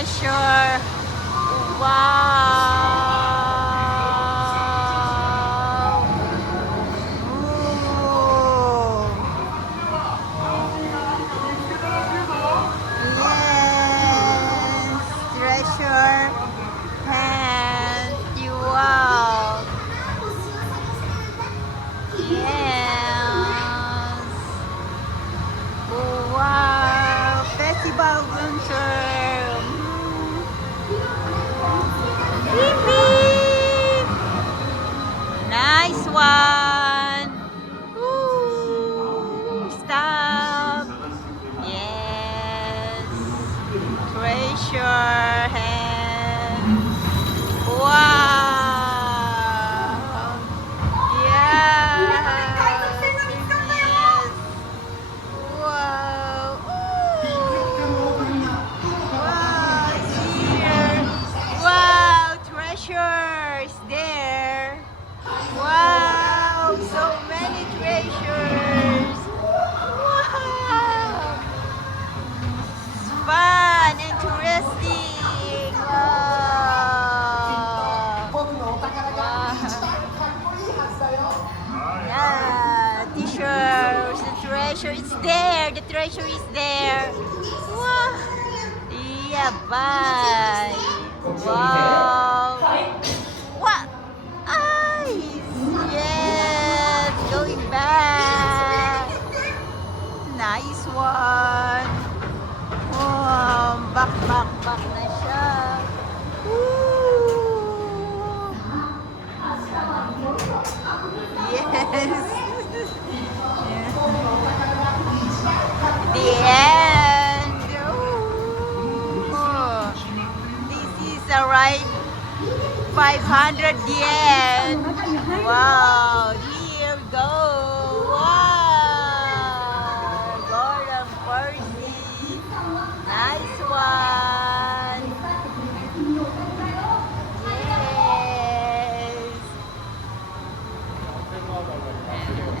treasure. Wow. Ooh. Yes, treasure and wow. Yes. Wow, festival winter. Yippee! Nice one. Ooh, stop. Yes. Treasure hand. Wow. Yeah. Yes. Wow. Wow, here. Wow, treasures there. Wow, so many treasures. Wow. Fun, interesting. Wow. Yeah, t-shirts, the treasure is there. The treasure is there. Wow. Yeah, bye. Wow. What? Eyes. Yes, going back. Nice one. Wow, back na siya. Woo. Yes. The end. Ooh. This is a right 500 yen. Wow.